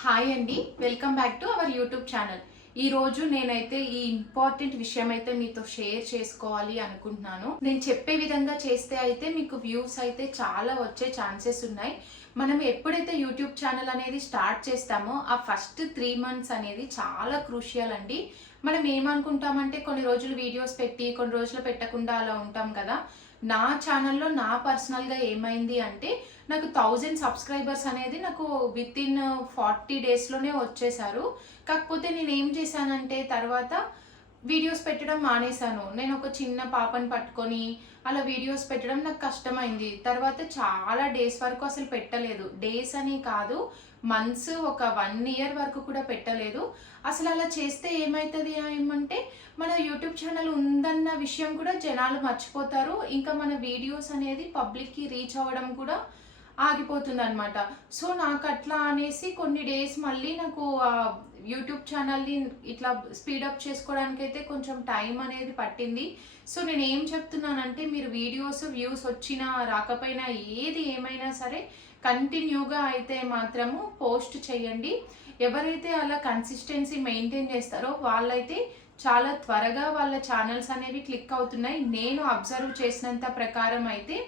Hi అండి, welcome back to our YouTube channel. ఈరోజు నేనైతే ఈ ఇంపార్టెంట్ విషయం అయితే మీతో షేర్ చేసుకోవాలి అనుకుంటున్నాను. నేను చెప్పే విధంగా చేస్తే అయితే మీకు వ్యూస్ అయితే చాలా వచ్చే ఛాన్సెస్ ఉన్నాయి. మనం ఎప్పుడైతే యూట్యూబ్ ఛానల్ అనేది స్టార్ట్ చేస్తామో ఆ ఫస్ట్ 3 months అనేది చాలా క్రూషియల్ అండి. మనం ఏమనుకుంటామంటే కొన్ని రోజులు వీడియోస్ పెట్టి కొన్ని రోజులు పెట్టకుండా అలా ఉంటాం కదా. నా ఛానల్లో నా పర్సనల్గా ఏమైంది అంటే నాకు 1000 సబ్స్క్రైబర్స్ అనేది నాకు విత్ ఇన్ 40 daysలోనే వచ్చేసారు. కాకపోతే నేను ఏం చేశానంటే తర్వాత వీడియోస్ పెట్టడం మానేశాను. నేను ఒక చిన్న పాపని పట్టుకొని అలా వీడియోస్ పెట్టడం నాకు కష్టమైంది. తర్వాత చాలా డేస్ వరకు అసలు పెట్టలేదు. డేస్ అని కాదు, మంత్స్, ఒక 1 year వరకు కూడా పెట్టలేదు. అసలు అలా చేస్తే ఏమవుతుంది ఏమంటే మన యూట్యూబ్ ఛానల్ ఉందన్న విషయం కూడా జనాలు మర్చిపోతారు. ఇంకా మన వీడియోస్ అనేది పబ్లిక్కి రీచ్ అవ్వడం కూడా ఆగిపోతుంది అనమాట. సో నాకు అట్లా అనేసి కొన్ని డేస్ మళ్ళీ నాకు యూట్యూబ్ ఛానల్ని ఇట్లా స్పీడప్ చేసుకోవడానికి అయితే కొంచెం టైం అనేది పట్టింది. సో నేను ఏం చెప్తున్నానంటే మీరు వీడియోస్ వ్యూస్ వచ్చినా రాకపోయినా ఏది ఏమైనా సరే కంటిన్యూగా అయితే మాత్రము పోస్ట్ చేయండి. ఎవరైతే అలా కన్సిస్టెన్సీ మెయింటైన్ చేస్తారో వాళ్ళైతే చాలా త్వరగా వాళ్ళ ఛానల్స్ అనేవి క్లిక్ అవుతున్నాయి, నేను అబ్జర్వ్ చేసినంత ప్రకారం అయితే.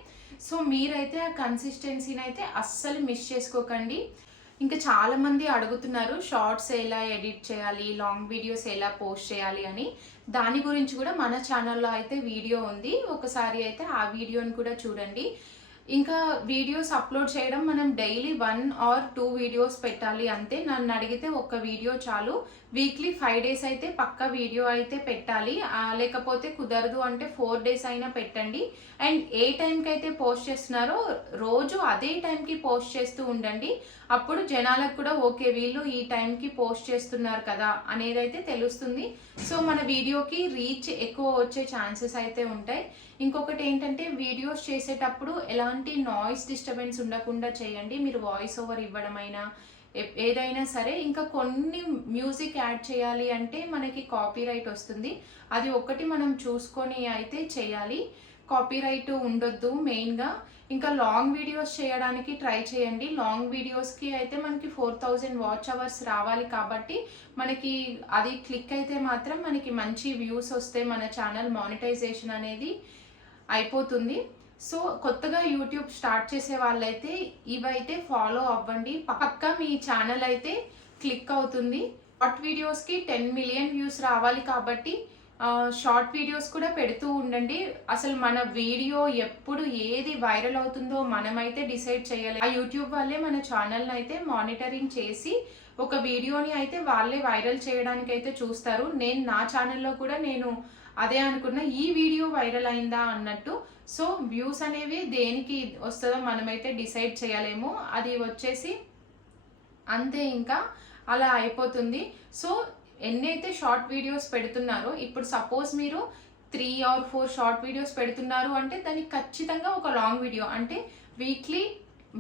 సో మీరైతే ఆ కన్సిస్టెన్సీని అయితే అస్సలు మిస్ చేసుకోకండి. ఇంకా చాలామంది అడుగుతున్నారు షార్ట్స్ ఎలా ఎడిట్ చేయాలి, లాంగ్ వీడియోస్ ఎలా పోస్ట్ చేయాలి అని. దాని గురించి కూడా మన ఛానల్లో అయితే వీడియో ఉంది, ఒకసారి అయితే ఆ వీడియోని కూడా చూడండి. ఇంకా వీడియోస్ అప్లోడ్ చేయడం మనం డైలీ 1 or 2 వీడియోస్ పెట్టాలి అంతే. నన్ను అడిగితే ఒక వీడియో చాలు. వీక్లీ 5 days అయితే పక్క వీడియో అయితే పెట్టాలి. లేకపోతే కుదరదు అంటే 4 days అయినా పెట్టండి. అండ్ ఏ టైంకి అయితే పోస్ట్ చేస్తున్నారో రోజు అదే టైంకి పోస్ట్ చేస్తూ ఉండండి. అప్పుడు జనాలకు కూడా ఓకే వీళ్ళు ఈ టైంకి పోస్ట్ చేస్తున్నారు కదా అనేది అయితే తెలుస్తుంది. సో మన వీడియోకి రీచ్ ఎక్కువ వచ్చే ఛాన్సెస్ అయితే ఉంటాయి. ఇంకొకటి ఏంటంటే వీడియోస్ చేసేటప్పుడు ఎలాంటి నాయిస్ డిస్టర్బెన్స్ ఉండకుండా చేయండి. మీరు వాయిస్ ఓవర్ ఇవ్వడమైనా ఏదైనా సరే. ఇంకా కొన్ని మ్యూజిక్ యాడ్ చేయాలి అంటే మనకి కాపీరైట్ వస్తుంది, అది ఒకటి మనం చూసుకొని అయితే చేయాలి. కాపీరైట్ ఉండొద్దు మెయిన్గా. ఇంకా లాంగ్ వీడియోస్ చేయడానికి ట్రై చేయండి. లాంగ్ వీడియోస్కి అయితే మనకి 4000 వాచ్ అవర్స్ రావాలి కాబట్టి మనకి అది క్లిక్ అయితే మాత్రం మనకి మంచి వ్యూస్ వస్తే మన ఛానల్ మానిటైజేషన్ అనేది అయిపోతుంది. సో కొత్తగా యూట్యూబ్ స్టార్ట్ చేసే వాళ్ళైతే ఇవైతే ఫాలో అవ్వండి, పక్కా మీ ఛానల్ అయితే క్లిక్ అవుతుంది. షార్ట్ వీడియోస్కి 10 million వ్యూస్ రావాలి కాబట్టి షార్ట్ వీడియోస్ కూడా పెడుతూ ఉండండి. అసలు మన వీడియో ఎప్పుడు ఏది వైరల్ అవుతుందో మనమైతే డిసైడ్ చేయాలి. ఆ యూట్యూబ్ వాళ్ళే మన ఛానల్ని అయితే మానిటరింగ్ చేసి ఒక వీడియోని అయితే వాళ్ళే వైరల్ చేయడానికి అయితే చూస్తారు. నేను నా ఛానల్లో కూడా నేను అదే అనుకున్నా, ఈ వీడియో వైరల్ అయిందా అన్నట్టు. సో వ్యూస్ అనేవి దేనికి వస్తుందో మనమైతే డిసైడ్ చేయలేము, అది వచ్చేసి అంతే, ఇంకా అలా అయిపోతుంది. సో ఎన్నైతే షార్ట్ వీడియోస్ పెడుతున్నారో, ఇప్పుడు సపోజ్ మీరు 3 or 4 షార్ట్ వీడియోస్ పెడుతున్నారు అంటే దానికి ఖచ్చితంగా ఒక లాంగ్ వీడియో అంటే వీక్లీ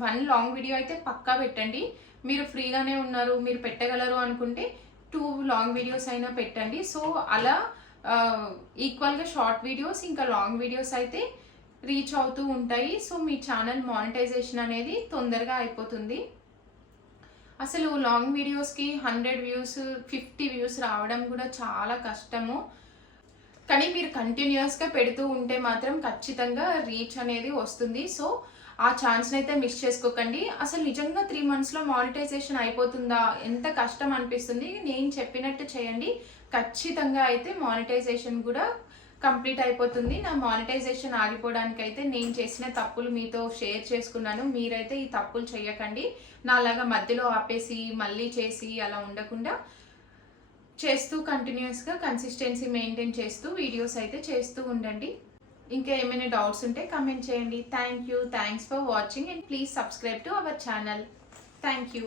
1 లాంగ్ వీడియో అయితే పక్కా పెట్టండి. మీరు ఫ్రీగానే ఉన్నారు, మీరు పెట్టగలరు అనుకుంటే 2 లాంగ్ వీడియోస్ అయినా పెట్టండి. సో అలా ఈక్వల్గా షార్ట్ వీడియోస్ ఇంకా లాంగ్ వీడియోస్ అయితే రీచ్ అవుతూ ఉంటాయి. సో మీ ఛానల్ మానిటైజేషన్ అనేది తొందరగా అయిపోతుంది. అసలు లాంగ్ వీడియోస్కి 100 వ్యూస్ 50 వ్యూస్ రావడం కూడా చాలా కష్టము. కానీ మీరు కంటిన్యూస్గా పెడుతూ ఉంటే మాత్రం ఖచ్చితంగా రీచ్ అనేది వస్తుంది. సో ఆ ఛాన్స్ని అయితే మిస్ చేసుకోకండి. అసలు నిజంగా 3 monthsలో మానిటైజేషన్ అయిపోతుందా, ఎంత కష్టం అనిపిస్తుంది. నేను చెప్పినట్టు చేయండి, ఖచ్చితంగా అయితే మానిటైజేషన్ కూడా కంప్లీట్ అయిపోతుంది. నా మానిటైజేషన్ ఆగిపోవడానికి అయితే నేను చేసిన తప్పులు మీతో షేర్ చేసుకున్నాను. మీరైతే ఈ తప్పులు చేయకండి, నాలాగా మధ్యలో ఆపేసి మళ్ళీ చేసి అలా ఉండకుండా చేస్తూ కంటిన్యూస్గా కన్సిస్టెన్సీ మెయింటైన్ చేస్తూ వీడియోస్ అయితే చేస్తూ ఉండండి. ఇంకా ఏమైనా డౌట్స్ ఉంటే కమెంట్ చేయండి. Thanks for watching and please subscribe to our channel. Thank you.